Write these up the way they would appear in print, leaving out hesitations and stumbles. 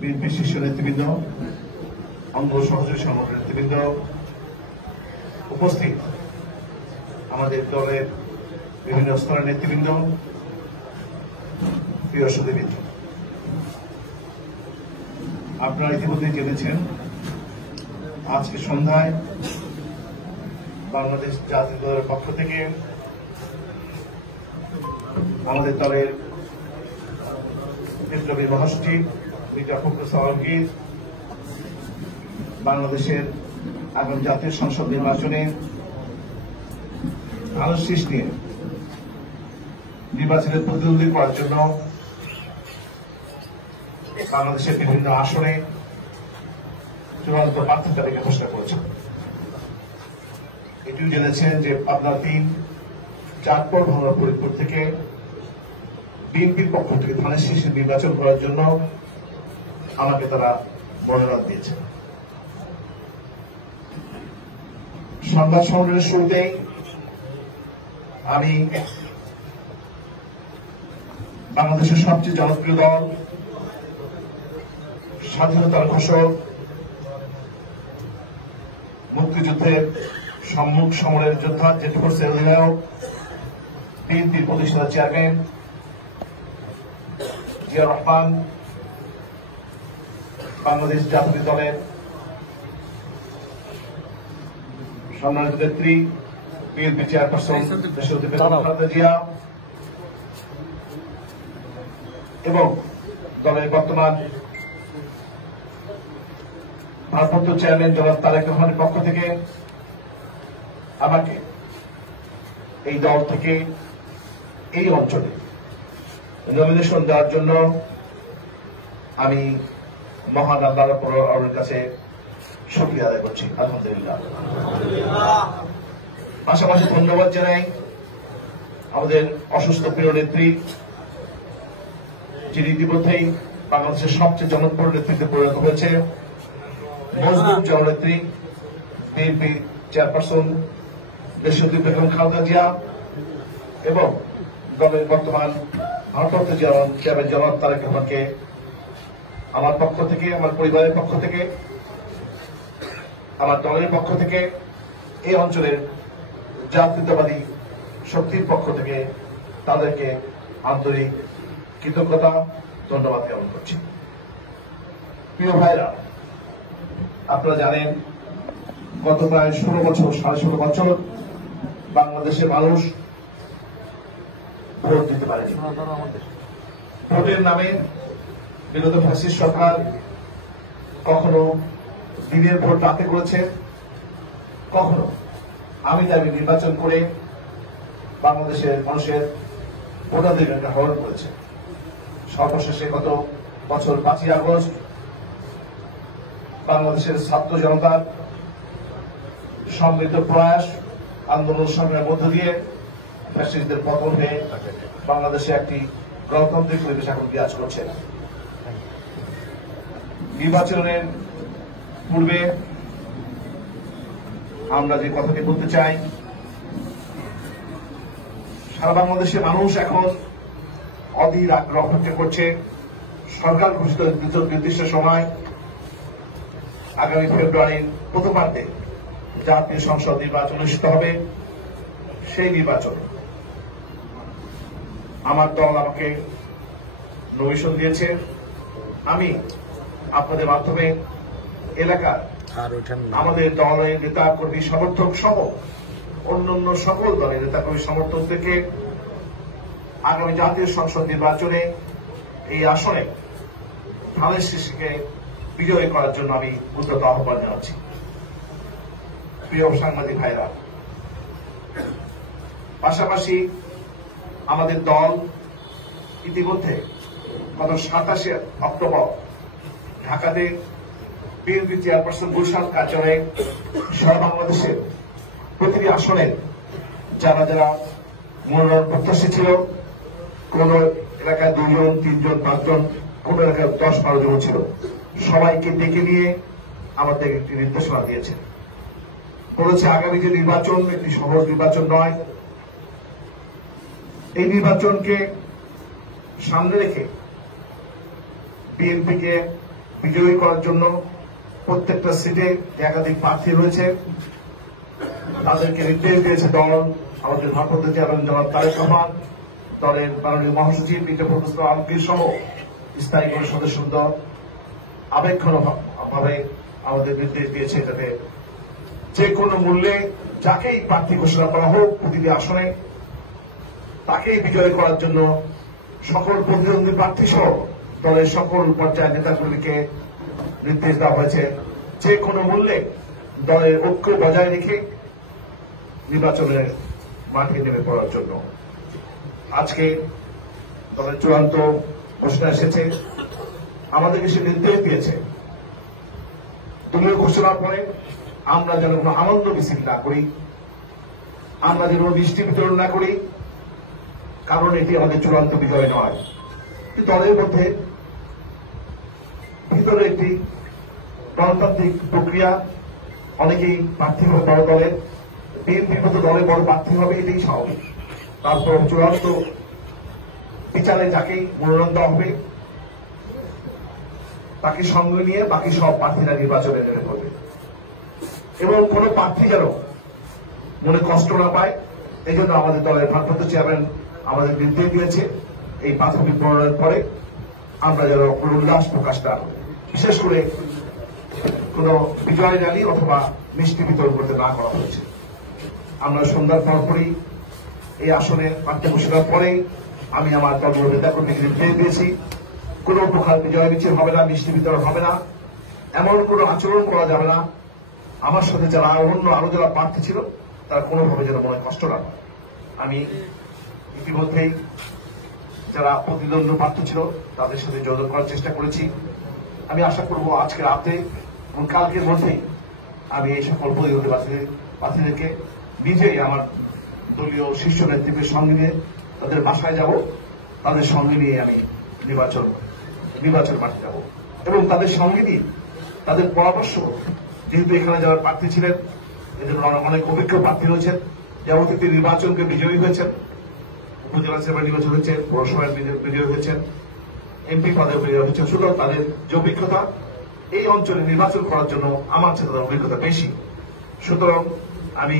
BNP শীর্ষ নেতৃবৃন্দ, অঙ্গ সহযোগী সংগঠনের নেতৃবৃন্দ, উপস্থিত আমাদের দলের বিভিন্ন স্তরের নেতৃবৃন্দ, প্রিয় সুধীবৃন্দ, আপনারা ইতিমধ্যে জেনেছেন আজকে সন্ধ্যায় বাংলাদেশ জাতীয় দলের পক্ষ থেকে আমাদের দলের বিপ্লবী মহাসচিব মির্জা ফখরুল ইসলাম আলমগীর বাংলাদেশের আগামী জাতীয় সংসদ নির্বাচনে ভালো শীষ নিয়ে নির্বাচনে প্রতিদ্বন্দ্বী করার জন্য বাংলাদেশের বিভিন্ন আসনে চূড়ান্ত প্রার্থী তালিকা ঘোষণা করেছেন। এটিও জেনেছেন যে পাবনা ৩ চাঁদপুর ভাঙড়া ফরিদপুর থেকে বিএনপির পক্ষ থেকে ধানের শীষে নির্বাচন করার জন্য আমাকে তারা মনোনয়ন দিয়েছে। সংবাদ সম্মেলনের শুরুতেই আমি বাংলাদেশের সবচেয়ে জনপ্রিয় দল, স্বাধীনতার ঘোষক, মুক্তিযুদ্ধের সম্মুখ সমরের যোদ্ধা, জেড ফোর্সের অধিনায়ক, বিএনপির প্রতিষ্ঠাতা চেয়ারম্যান জিয়া রহমান, বাংলাদেশ জাতীয় দলের সম্মানিত নেত্রী, বিএনপি চেয়ারপারসন দেশনেত্রী বেগম খালেদা জিয়া এবং দলের বর্তমান ভারপ্রাপ্ত চেয়ারম্যান জনাব তারেক রহমানের পক্ষ থেকে আমাকে এই দল থেকে এই অঞ্চলে নমিনেশন দেওয়ার জন্য আমি মহান আল্লাহর কাছে শুকরিয়া আদায় করছি। আলহামদুলিল্লাহ। পাশাপাশি ধন্যবাদ জানাই আমাদের অসুস্থ প্রিয় নেত্রী, যিনি ইতিমধ্যেই বাংলাদেশের সবচেয়ে জনপ্রিয় নেতৃত্বে পরিণত হয়েছে, মজবুত জননেত্রী, বিএনপি চেয়ারপারসন দেশনেত্রী বেগম খালেদা জিয়া এবং দলের বর্তমান ভারপ্রাপ্ত চেয়ারম্যান জনাব তারেক রহমানকে আমার পক্ষ থেকে, আমার পরিবারের পক্ষ থেকে, আমার দলের পক্ষ থেকে, এই অঞ্চলের জাতীয়তাবাদী শক্তির পক্ষ থেকে তাদেরকে আন্তরিক কৃতজ্ঞতা, ধন্যবাদ জ্ঞাপন করছি। প্রিয় ভাইরা, আপনারা জানেন গত প্রায় 16 বছর, 16.5 বছর বাংলাদেশের মানুষ ভোট দিতে পারেনি। ভোটের নামে বিগত ফ্যাসিস্ট সরকার কখনো দিনের ভোট রাতে করেছে, কখনো আমি দাবি নির্বাচন করে বাংলাদেশের মানুষের ভোটাধিকারকে হরণ করেছে। সর্বশেষে গত বছর 5ই আগস্ট বাংলাদেশের ছাত্র জনতার সম্মিলিত প্রয়াস, আন্দোলন সংগ্রামের মধ্য দিয়ে ফ্যাসিস্টদের পতন হয়ে বাংলাদেশে একটি গণতান্ত্রিক পরিবেশ এখন বিরাজ করছে। নির্বাচনের পূর্বে আমরা যে কথাটি বলতে চাই, সারা বাংলাদেশের মানুষ এখন অধীর আগ্রহ অপেক্ষা করছে সরকার ঘোষিত নির্দিষ্ট সময় আগামী ফেব্রুয়ারির প্রথমার্ধে জাতীয় সংসদ নির্বাচন অনুষ্ঠিত হবে। সেই নির্বাচন আমার দল আমাকে নমিনেশন দিয়েছে। আমি আপনাদের মাধ্যমে এলাকার আমাদের দলের নেতা কর্মী সমর্থক সহ অন্যান্য সকল দলের নেতা কর্মী সমর্থকদেরকে আগামী জাতীয় সংসদ নির্বাচনে এই আসনে ধানের শীষকে বিজয়ী করার জন্য আমি উদ্যত আহ্বান জানাচ্ছি। প্রিয় সাংবাদিক ভাইরা, পাশাপাশি আমাদের দল ইতিমধ্যে গত 27 অক্টোবর ঢাকাতে বিএনপি চেয়ারপারসন গুলশান কার্যালয়ে সারা বাংলাদেশের প্রতিটি আসনে যারা যারা মনোনয়ন প্রত্যাশী ছিল, কোন এলাকায় 2 জন, 3 জন, 5 জন, কোন এলাকায় 10-12 জন ছিল, সবাইকে ডেকে নিয়ে আমাদের একটি নির্দেশনা দিয়েছে। বলেছে আগামী যে নির্বাচন একটি সহজ নির্বাচন নয়, এই নির্বাচনকে সামনে রেখে বিএনপিকে বিজয়ী করার জন্য প্রত্যেকটা সিটে একাধিক প্রার্থী রয়েছে, তাদেরকে নির্দেশ দিয়েছে দল। আমাদের ভারপ্রাপ্ত চেয়ারম্যান জনাব তারেক রহমান, দলের মাননীয় মহাসচিব মির্জা ফখরুল ইসলাম আলমগীর সহ স্থায়ী কমিটির সদস্যবৃন্দ আবেগঘনভাবে আমাদের নির্দেশ দিয়েছে যাতে যে কোনো মূল্যে যাকেই প্রার্থী ঘোষণা করা হোক প্রতিটি আসনে তাকেই বিজয় করার জন্য সকল প্রতিদ্বন্দ্বী প্রার্থী সহ দলের সকল পর্যায়ের নেতাকর্মীকে নির্দেশ দেওয়া হয়েছে যে কোনো মূল্যে দলের ঐক্য বজায় রেখে নির্বাচনের মাঠে নেমে পড়ার জন্য। আজকে দলের চূড়ান্ত ঘোষণা এসেছে, আমাদেরকে সে নির্দেশ দিয়েছে দলীয় ঘোষণার পরে আমরা যেন কোনো আনন্দ মিছিল না করি, আমরা যেন মিষ্টি বিতরণ না করি, কারণ এটি আমাদের চূড়ান্ত বিজয় নয়। দলের মধ্যে ভিতরে একটি গণতান্ত্রিক প্রক্রিয়া, অনেকেই প্রার্থী হবে বড় দলের, বিএনপির মতো দলে বড় প্রার্থী হবে, এটাই স্বাভাবিক। তারপর চূড়ান্ত বিচারে যাকেই মনোনয়ন দেওয়া হবে তাকে সঙ্গে নিয়ে বাকি সব প্রার্থীরা নির্বাচনে নেমে পড়বে এবং কোন প্রার্থী যেন মনে কষ্ট না পায়, এই জন্য আমাদের দলের ভারপ্রাপ্ত চেয়ারম্যান আমাদের নির্দেশ দিয়েছে এই প্রাথমিক মনোনয়ন পরে আমরা যেন উল্লাস প্রকাশ না, বিশেষ করে কোন বিজয় র্যালি অথবা মিষ্টি বিতরণ করতে না করা হয়েছে। আমরা সন্ধ্যার পরপরই এই আসনে প্রার্থী ঘোষণার পরেই আমি আমার দলীয় নেতাকর্মীকে নির্দেশ দিয়েছি কোন প্রকার বিজয় মিছিল হবে না, মিষ্টি বিতরণ হবে না, এমন কোন আচরণ করা যাবে না। আমার সাথে যারা অন্য আরো যারা প্রার্থী ছিল তারা কোনোভাবে যেন মনে কষ্ট না পায়। আমি ইতিমধ্যেই যারা প্রতিদ্বন্দ্বী প্রার্থী ছিল তাদের সাথে যোগাযোগ করার চেষ্টা করেছি। আমি আশা করব আজকে রাতে এবং কালকের মধ্যেই আমি এই সকল প্রতিদ্বন্দ্বী প্রার্থীদেরকে নিজেই আমার দলীয় শীর্ষ নেতৃত্বের সঙ্গে নিয়ে তাদের বাসায় যাব, তাদের সঙ্গে নিয়ে আমি নির্বাচন মাঠে যাব এবং তাদের সঙ্গে নিয়ে তাদের পরামর্শ, যেহেতু এখানে যারা প্রার্থী ছিলেন এদের অনেক অভিজ্ঞ প্রার্থী রয়েছেন, যেমন তিনি নির্বাচনকে বিজয়ী হয়েছেন, উপজেলা চেয়ারম্যান নির্বাচন হয়েছে, পৌরসভায় বিজয়ী হয়েছেন, এমপি পদে বিজয়ী হয়েছেন। সুতরাং তাদের যে অভিজ্ঞতা এই অঞ্চলে নির্বাচন করার জন্য আমার চেয়ে তাদের অভিজ্ঞতা বেশি। সুতরাং আমি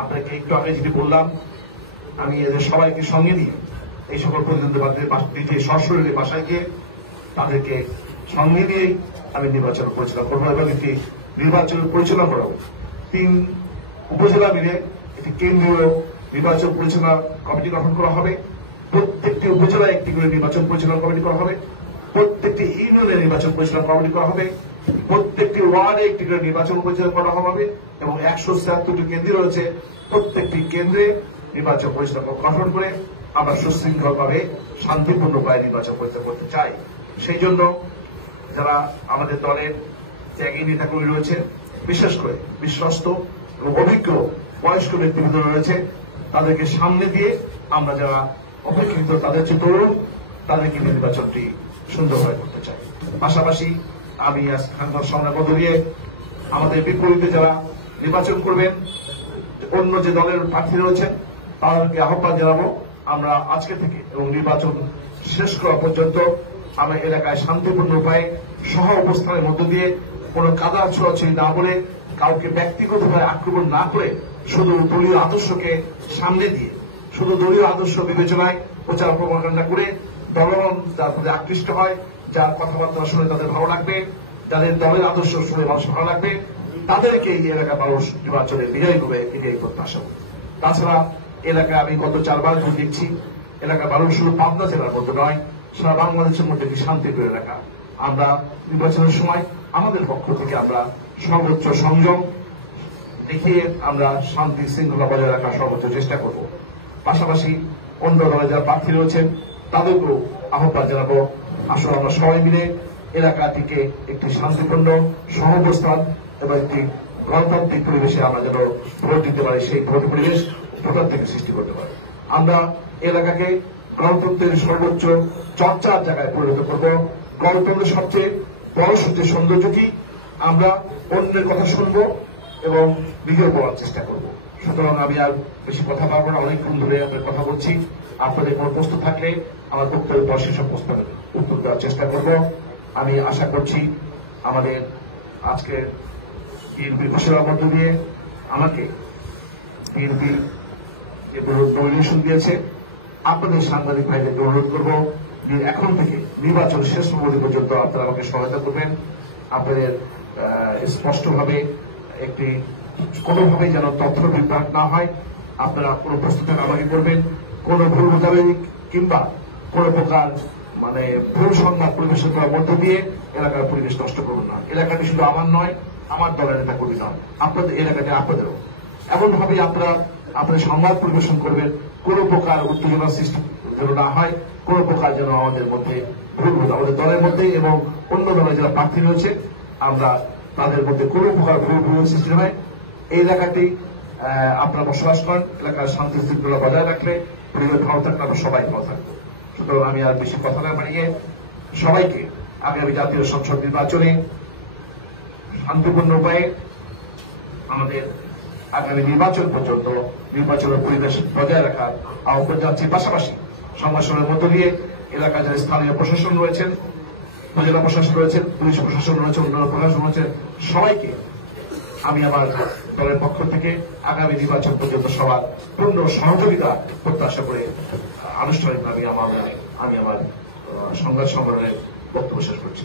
আপনাকে একটু আগে যেটি বললাম, আমি এদের সবাইকে সঙ্গে নিয়ে এই সকল প্রতিদ্বন্দ্বীদের সরাসরি বাসায় গিয়ে তাদেরকে সঙ্গে নিয়ে আমি নির্বাচন পরিচালনা করবো এবং একটি নির্বাচন পরিচালনা করাবো। 3 উপজেলা মিলে একটি কেন্দ্রীয় নির্বাচন পরিচালনা কমিটি গঠন করা হবে, প্রত্যেকটি উপজেলায় একটি করে নির্বাচন পরিচালনা কমিটি করা হবে, প্রত্যেকটি ইউনিয়নে নির্বাচন পরিচালনা কমিটি করা হবে, প্রত্যেকটি ওয়ার্ডে একটি করে নির্বাচন পরিচালনা করা হবে এবং 176টি কেন্দ্র রয়েছে, প্রত্যেকটি কেন্দ্রে নির্বাচন পরিচালনা গঠন করে আমরা সুশৃঙ্খলভাবে শান্তিপূর্ণ উপায়ে নির্বাচন পরিচালনা করতে চাই। সেই জন্য যারা আমাদের দলের ত্যাগী নেতাকর্মী রয়েছে, বিশেষ করে বিশ্বস্ত এবং অভিজ্ঞ বয়স্ক নেতৃবৃন্দ রয়েছে, তাদেরকে সামনে দিয়ে আমরা যারা অপেক্ষিত তাদের যে তরুণ তাদেরকে নির্বাচনটি সুন্দরভাবে করতে চাই। পাশাপাশি আমি সামনে মধ্য দিয়ে আমাদের বিপরীতে যারা নির্বাচন করবেন অন্য যে দলের প্রার্থী রয়েছেন তাদেরকে আহ্বান জানাবো, আমরা আজকে থেকে এবং নির্বাচন শেষ করা পর্যন্ত আমরা এলাকায় শান্তিপূর্ণ উপায়ে সহ অবস্থানের মধ্য দিয়ে কোন কাদা ছোড়াছুড়ি না বলে, কাউকে ব্যক্তিগতভাবে আক্রমণ না করে, শুধু দলীয় আদর্শকে সামনে দিয়ে, শুধু দলীয় আদর্শ বিবেচনায় প্রচার প্রপাগান্ডা করে দলগণ যার প্রতি আকৃষ্ট হয়, যার কথাবার্তা শুনে তাদের ভালো লাগবে, যাদের দলের আদর্শ শুনে মানুষ ভালো লাগবে, তাদেরকে এই এলাকার মানুষ নির্বাচনে বিজয়ী হবে, এটাই প্রত্যাশা। তাছাড়া এলাকায় আমি গত 4 বার ভোট দিচ্ছি, এলাকার মানুষ শুধু পাবনা জেলার মধ্যে নয়, সারা বাংলাদেশের মধ্যে একটি শান্তিপ্রিয় এলাকা। আমরা নির্বাচনের সময় আমাদের পক্ষ থেকে আমরা সর্বোচ্চ সংযম দেখিয়ে আমরা শান্তি শৃঙ্খলা বজায় রাখার সর্বোচ্চ চেষ্টা করব। পাশাপাশি অন্য দলে যারা প্রার্থী রয়েছেন তাদেরকেও আহ্বান জানাবো, আসলে আমরা সবাই মিলে এলাকাটিকে একটি শান্তিপূর্ণ সহাবস্থান এবং একটি গণতান্ত্রিক পরিবেশে আমরা যেন ভোট দিতে পারি, সেই ভোট পরিবেশ ভোটার থেকে সৃষ্টি করতে পারি। আমরা এলাকাকে গণতন্ত্রের সর্বোচ্চ চর্চার জায়গায় পরিণত করব। গণতন্ত্রের সবচেয়ে বড় যে সৌন্দর্য কি, আমরা অন্যের কথা শুনব এবং নিজের বলার চেষ্টা করব। সুতরাং আমি আর বেশি কথা পারবো না, অনেকক্ষণ ধরে আপনার কথা বলছি। আপনাদের কোনো প্রশ্ন থাকলে আমার বক্তব্যের পর সেসব প্রশ্নের উত্তর দেওয়ার চেষ্টা করব। আমি আশা করছি আমাদের আজকে বিএনপির ঘোষণার মধ্য দিয়ে আমাকে বিএনপি যে নমিনেশন দিয়েছে, আপনাদের সাংবাদিক ভাইদেরকে অনুরোধ করবো যে এখন থেকে নির্বাচন শেষ অবধি পর্যন্ত আপনারা আমাকে সহায়তা করবেন। আপনাদের স্পষ্টভাবে একটি কোনোভাবেই যেন তথ্য বিভ্রাট না হয়, আপনারা কোনো প্রশ্ন থাকা আমাকে করবেন। কোনো ভুল বোঝাবুঝি কিংবা কোনো প্রকার ভুল সংবাদ পরিবেশন করার মধ্য দিয়ে এলাকার পরিবেশ নষ্ট করুন না। এলাকাটি শুধু আমার নয়, আমার দলের নেতা কর্মী নয়, আপনাদের এলাকাটি আপনাদেরও। এমনভাবে আপনারা আপনাদের সংবাদ পরিবেশন করবেন কোনো প্রকার উত্তেজনা সৃষ্টি যেন না হয়, কোনো প্রকার যেন আমাদের মধ্যে ভুল আমাদের দলের মধ্যে এবং অন্য দলের যারা প্রার্থী রয়েছে আমরা তাদের মধ্যে কোনো প্রকার ভুল সৃষ্টি হয়। এই এলাকাটি আপনারা বসবাস করেন, এলাকার শান্তি শৃঙ্খলা বজায় রাখলে পরিবার ভালো থাকলে আমরা সবাই ভালো থাকবো। সুতরাং আমি আর বেশি কথা না বাড়িয়ে সবাইকে আগামী জাতীয় সংসদ নির্বাচনে শান্তিপূর্ণ উপায়ে আমাদের আগামী নির্বাচন পর্যন্ত নির্বাচনের পরিবেশ বজায় রাখার আহ্বান জানাচ্ছি। পাশাপাশি সংবাদের মধ্য দিয়ে এলাকার যারা স্থানীয় প্রশাসন রয়েছেন, উপজেলা প্রশাসন রয়েছেন, পুলিশ প্রশাসন রয়েছে, অন্যান্য প্রশাসন রয়েছে, সবাইকে আমি আমার দলের পক্ষ থেকে আগামী নির্বাচন পর্যন্ত সবার পূর্ণ সহযোগিতা প্রত্যাশা করে আনুষ্ঠানিকভাবে আমি আমার সংবাদ সম্মেলনের বক্তব্য শেষ করছি।